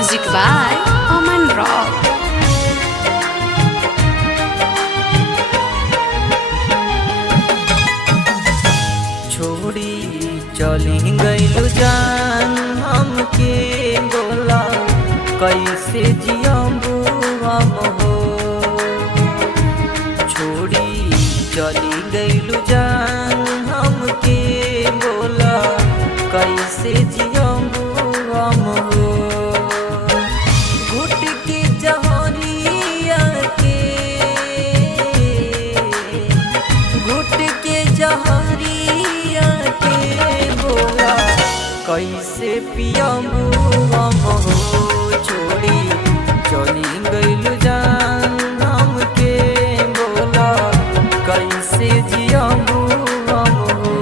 Music by Aman Rock. छोड़ी चली गइलू जान हमके बोला कैसे जियबू हम हो। छोड़ी चली गइलू जान हमके बोला कैसे जियबू हम हो। घुट के जहरिया के घुट के जहरिया बोला कैसे पियबू हम हो। छोड़ी चली गइलू जान हमके बोला कैसे जियबू हम हो।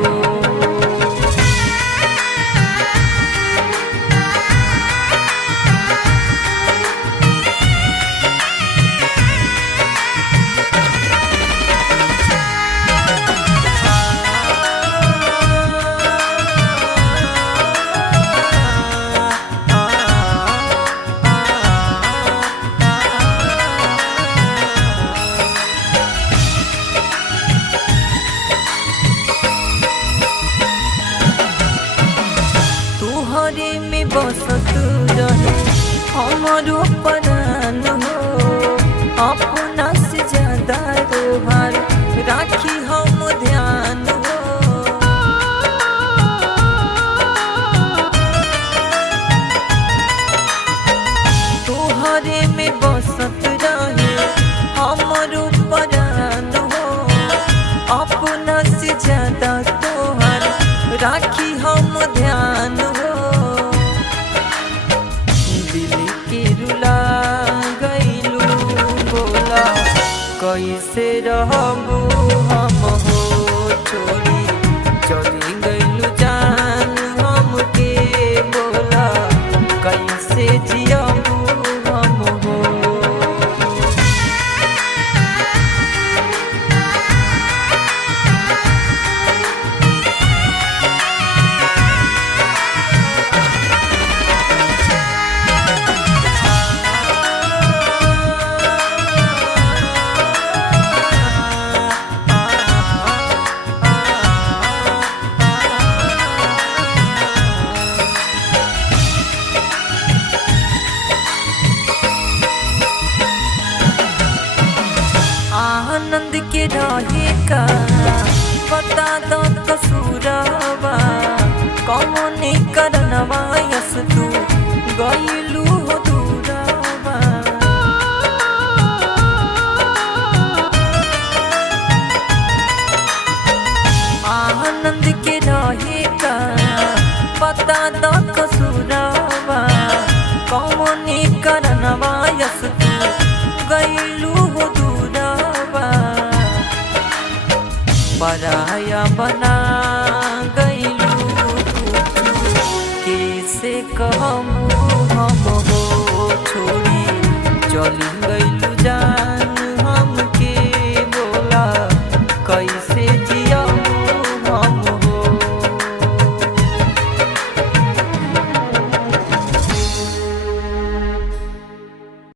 तोहरे में बसत रहे हमारो परान हो। अपना से ज्यादा तोहार राखी हम ध्यान हो। तोहरे में बसत रहे हमारो परान हो। अपना से ज्यादा तोहार राखी हम ध्यान हो। दिल के रुला गइलू बोला कैसे रहबू हम हो। छोड़ी चली गइलू जान हमके बोला कैसे जियबू हम हो। आनंद के रहे का पता दो कसूरवा कौन करनवा यस तू गइलू हो दूरवा। आनंद के रहे का पता दो कसूरवा कौन करनवा यस तू गइलू हो दूरवा। पराया बना गइलू कैसे कहबू हम हो। छोड़ी चली गइलू